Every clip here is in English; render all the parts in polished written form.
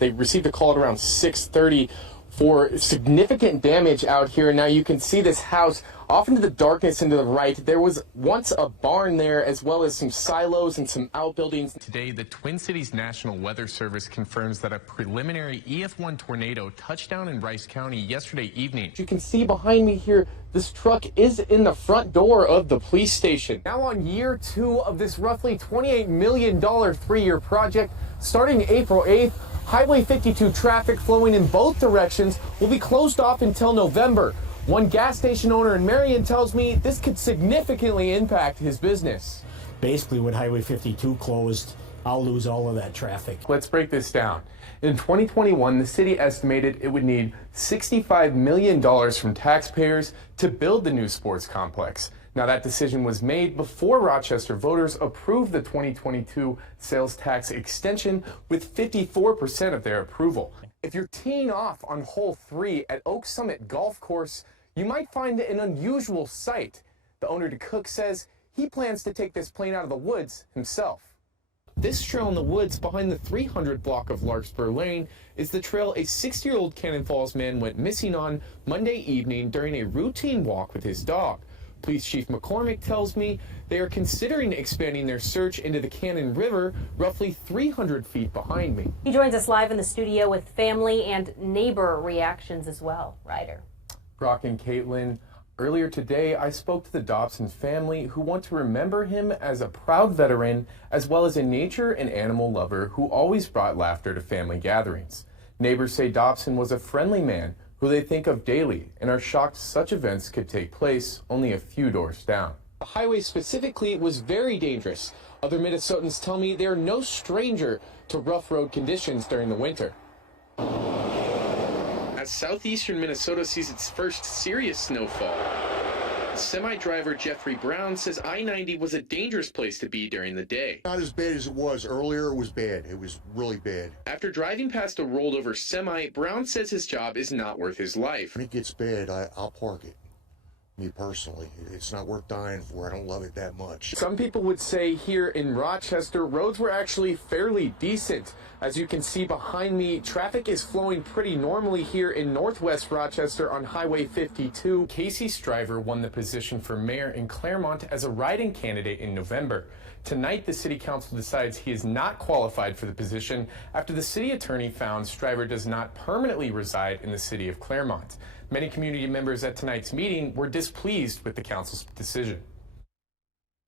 They received a call at around 6:30 for significant damage out here. Now you can see this house off into the darkness into the right. There was once a barn there, as well as some silos and some outbuildings. Today, the Twin Cities National Weather Service confirms that a preliminary EF1 tornado touched down in Rice County yesterday evening. You can see behind me here, this truck is in the front door of the police station. Now on year 2 of this roughly $28 million 3-year project, starting April 8th, Highway 52 traffic flowing in both directions will be closed off until November. One gas station owner in Marion tells me this could significantly impact his business. Basically, with Highway 52 closed, I'll lose all of that traffic. Let's break this down. In 2021, the city estimated it would need $65 million from taxpayers to build the new sports complex. Now, that decision was made before Rochester voters approved the 2022 sales tax extension with 54% of their approval. If you're teeing off on hole 3 at Oak Summit Golf Course, you might find an unusual sight. The owner to Cook says he plans to take this plane out of the woods himself. This trail in the woods behind the 300 block of Larkspur Lane is the trail a 60-year-old Cannon Falls man went missing on Monday evening during a routine walk with his dog. Police Chief McCormick tells me they are considering expanding their search into the Cannon River, roughly 300 feet behind me. He joins us live in the studio with family and neighbor reactions as well. Ryder. Brock and Caitlin, earlier today I spoke to the Dobson family who want to remember him as a proud veteran as well as a nature and animal lover who always brought laughter to family gatherings. Neighbors say Dobson was a friendly man who they think of daily and are shocked such events could take place only a few doors down. The highway specifically was very dangerous. Other Minnesotans tell me they are no stranger to rough road conditions during the winter. As southeastern Minnesota sees its first serious snowfall, semi-driver Jeffrey Brown says I-90 was a dangerous place to be during the day. Not as bad as it was earlier. It was bad. It was really bad. After driving past a rolled over semi, Brown says his job is not worth his life. When it gets bad, I'll park it. Me personally, it's not worth dying for. I don't love it that much. Some people would say here in Rochester, roads were actually fairly decent. As you can see behind me, traffic is flowing pretty normally here in northwest Rochester on Highway 52. Casey Stryver won the position for mayor in Claremont as a write-in candidate in November. Tonight, the city council decides he is not qualified for the position after the city attorney found Stryver does not permanently reside in the city of Claremont. Many community members at tonight's meeting were displeased with the council's decision.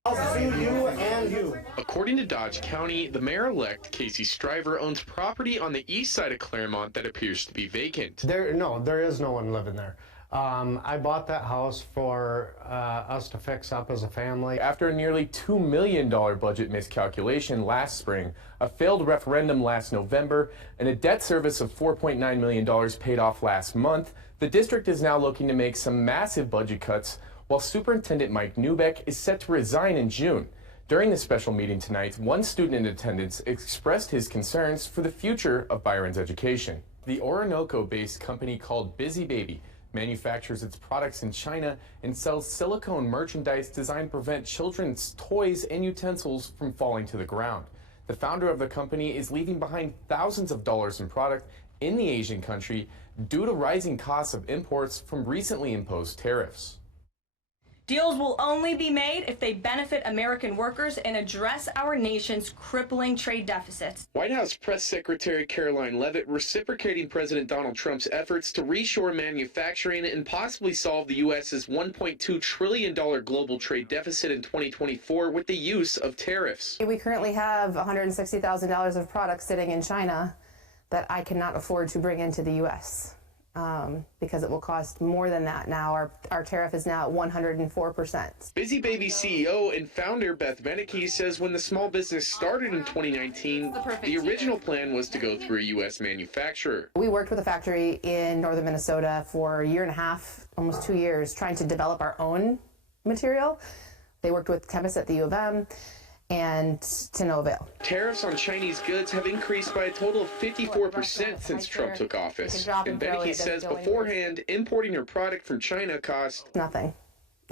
I'll see you and you. According to Dodge County, the mayor-elect, Casey Stryver, owns property on the east side of Claremont that appears to be vacant. There is no one living there. I bought that house for us to fix up as a family. After a nearly $2 million budget miscalculation last spring, a failed referendum last November, and a debt service of $4.9 million paid off last month, the district is now looking to make some massive budget cuts, while Superintendent Mike Newbeck is set to resign in June. During the special meeting tonight, one student in attendance expressed his concerns for the future of Byron's education. The Orinoco-based company called Busy Baby manufactures its products in China and sells silicone merchandise designed to prevent children's toys and utensils from falling to the ground. The founder of the company is leaving behind thousands of dollars in product in the Asian country due to rising costs of imports from recently imposed tariffs. Deals will only be made if they benefit American workers and address our nation's crippling trade deficits. White House Press Secretary Caroline Leavitt reciprocating President Donald Trump's efforts to reshore manufacturing and possibly solve the U.S.'s $1.2 trillion global trade deficit in 2024 with the use of tariffs. We currently have $160,000 of products sitting in China that I cannot afford to bring into the U.S. Because it will cost more than that now. Our tariff is now at 104%. Busy Baby CEO and founder Beth Beneke says when the small business started in 2019, the original plan was to go through a U.S. manufacturer. We worked with a factory in northern Minnesota for a year and a half, almost 2 years, trying to develop our own material. They worked with chemists at the U of M and to no avail. Tariffs on Chinese goods have increased by a total of 54% since Trump took office. And Beneke says beforehand, importing her product from China cost nothing.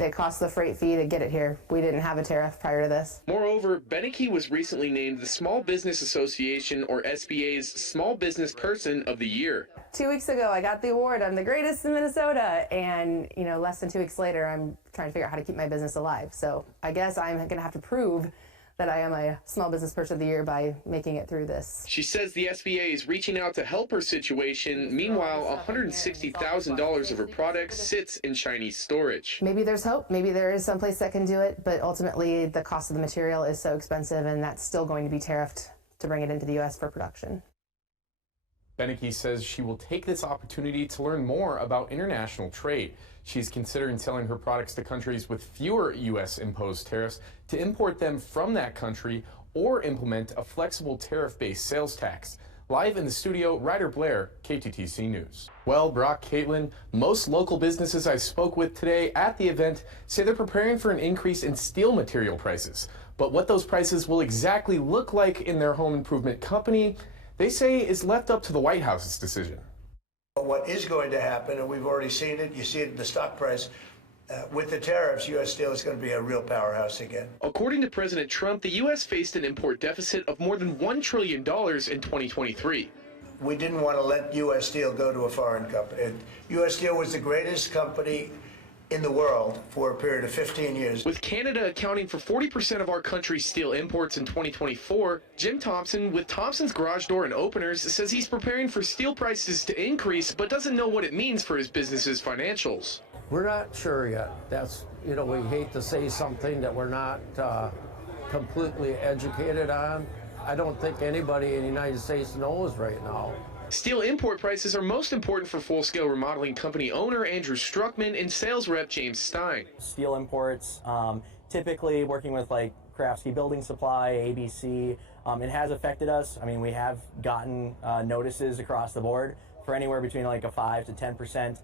It costs the freight fee to get it here. We didn't have a tariff prior to this. Moreover, Beneke was recently named the Small Business Association, or SBA's Small Business Person of the Year. 2 weeks ago, I got the award. I'm the greatest in Minnesota. And, less than 2 weeks later, I'm trying to figure out how to keep my business alive. So I guess I'm going to have to prove that I am a Small Business Person of the Year by making it through this. She says the SBA is reaching out to help her situation. Meanwhile, $160,000 of her products sits in Chinese storage. Maybe there's hope. Maybe there is some place that can do it. But ultimately, the cost of the material is so expensive, and that's still going to be tariffed to bring it into the U.S. for production. Beneke says she will take this opportunity to learn more about international trade. She's considering selling her products to countries with fewer U.S. imposed tariffs to import them from that country or implement a flexible tariff-based sales tax. Live in the studio, Ryder Blair, KTTC News. Well, Brock, Caitlin, most local businesses I spoke with today at the event say they're preparing for an increase in steel material prices. But what those prices will exactly look like in their home improvement company, they say is left up to the White House's decision. What is going to happen, and we've already seen it, you see it in the stock price, with the tariffs, U.S. Steel is going to be a real powerhouse again. According to President Trump, the U.S. faced an import deficit of more than $1 trillion in 2023. We didn't want to let U.S. Steel go to a foreign company. U.S. Steel was the greatest company in the world for a period of 15 years. With Canada accounting for 40% of our country's steel imports in 2024, Jim Thompson with Thompson's Garage Door and Openers says he's preparing for steel prices to increase, but doesn't know what it means for his business's financials. We're not sure yet. That's, we hate to say something that we're not completely educated on. I don't think anybody in the United States knows right now. Steel import prices are most important for full-scale remodeling company owner Andrew Struckman and sales rep James Stein. Steel imports, typically working with like Craftsky Building Supply, ABC, it has affected us. I mean, we have gotten notices across the board for anywhere between like a 5 to 10%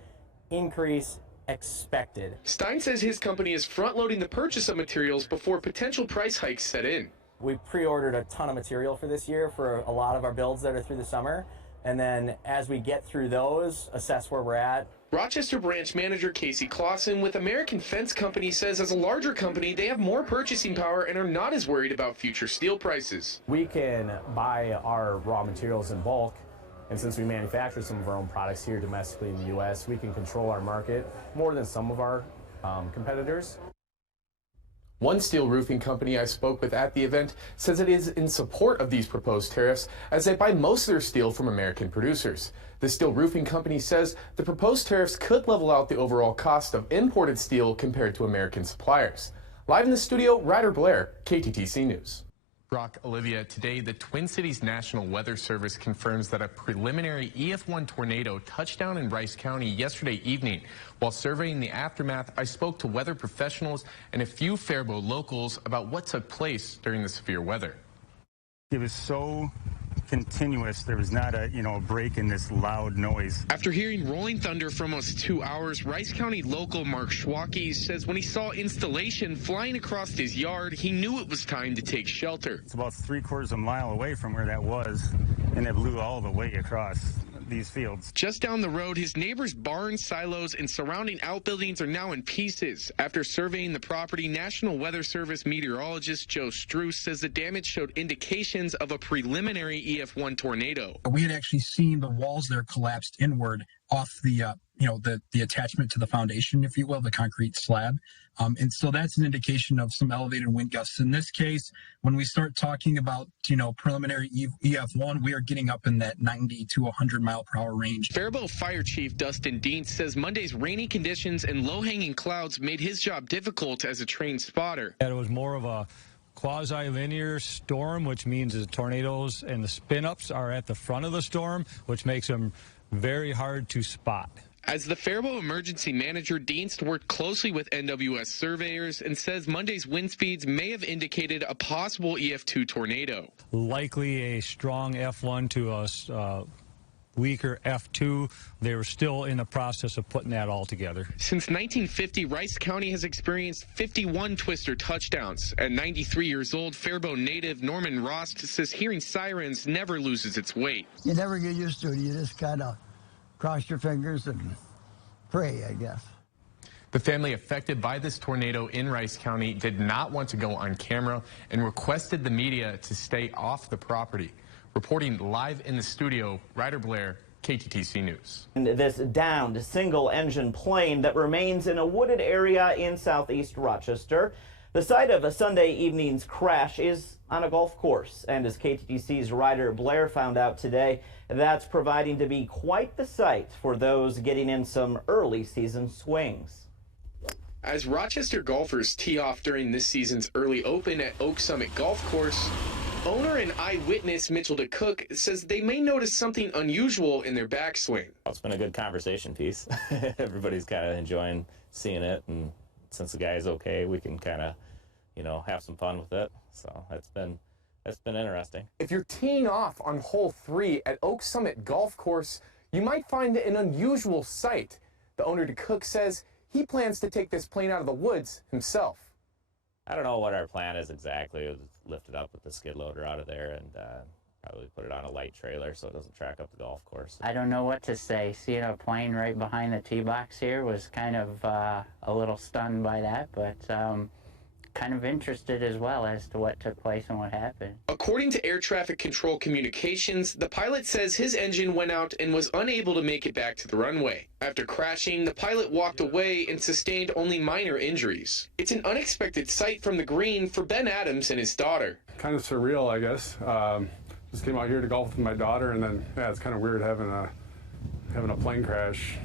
increase expected. Stein says his company is front-loading the purchase of materials before potential price hikes set in. We pre-ordered a ton of material for this year for a lot of our builds that are through the summer. And then as we get through those, assess where we're at. Rochester branch manager Casey Clausen with American Fence Company says as a larger company, they have more purchasing power and are not as worried about future steel prices. We can buy our raw materials in bulk, and since we manufacture some of our own products here domestically in the U.S., we can control our market more than some of our competitors. One steel roofing company I spoke with at the event says it is in support of these proposed tariffs as they buy most of their steel from American producers. The steel roofing company says the proposed tariffs could level out the overall cost of imported steel compared to American suppliers. Live in the studio, Ryder Blair, KTTC News. Brock, Olivia, today the Twin Cities National Weather Service confirms that a preliminary EF1 tornado touched down in Rice County yesterday evening. While surveying the aftermath, I spoke to weather professionals and a few Faribault locals about what took place during the severe weather. It was so continuous. There was not a break in this loud noise. After hearing rolling thunder for almost 2 hours, Rice County local Mark Schwacke says when he saw installation flying across his yard, he knew it was time to take shelter. It's about 3/4 of a mile away from where that was, and it blew all the way across these fields. Just down the road, his neighbor's barns, silos, and surrounding outbuildings are now in pieces. After surveying the property, National Weather Service meteorologist Joe Struess says the damage showed indications of a preliminary EF1 tornado. We had actually seen the walls there collapsed inward off the attachment to the foundation, if you will, the concrete slab. And so that's an indication of some elevated wind gusts. In this case, when we start talking about, preliminary EF1, we are getting up in that 90 to 100 mile per hour range. Faribault Fire Chief Dustin Dean says Monday's rainy conditions and low-hanging clouds made his job difficult as a trained spotter. It was more of a quasi-linear storm, which means the tornadoes and the spin-ups are at the front of the storm, which makes them very hard to spot. As the Faribault emergency manager, Deans worked closely with NWS surveyors and says Monday's wind speeds may have indicated a possible EF2 tornado. Likely a strong F1 to a weaker F2. They were still in the process of putting that all together. Since 1950, Rice County has experienced 51 twister touchdowns. At 93 years old, Faribault native Norman Rost says hearing sirens never loses its weight. You never get used to it. You just kind of cross your fingers and pray, I guess. The family affected by this tornado in Rice County did not want to go on camera and requested the media to stay off the property. Reporting live in the studio, Ryder Blair, KTTC News. And this downed single-engine plane that remains in a wooded area in southeast Rochester. The site of a Sunday evening's crash is on a golf course, and as KTTC's Ryder Blair found out today, that's proving to be quite the sight for those getting in some early season swings. As Rochester golfers tee off during this season's early open at Oak Summit Golf Course, owner and eyewitness Mitchell DeCook says they may notice something unusual in their backswing. It's been a good conversation piece. Everybody's kind of enjoying seeing it, and since the guy's okay, we can kind of, have some fun with it. So that's been interesting. If you're teeing off on hole 3 at Oak Summit Golf Course, you might find an unusual sight. The owner DeCook says he plans to take this plane out of the woods himself. I don't know what our plan is exactly. We'll lift it up with the skid loader out of there and probably put it on a light trailer so it doesn't track up the golf course. I don't know what to say. Seeing a plane right behind the tee box here was kind of a little stunned by that, but kind of interested as well as to what took place and what happened. According to Air Traffic Control Communications, the pilot says his engine went out and was unable to make it back to the runway. After crashing, the pilot walked away and sustained only minor injuries. It's an unexpected sight from the green for Ben Adams and his daughter. Kind of surreal, I guess. Just came out here to golf with my daughter, and then, yeah, it's kind of weird having a plane crash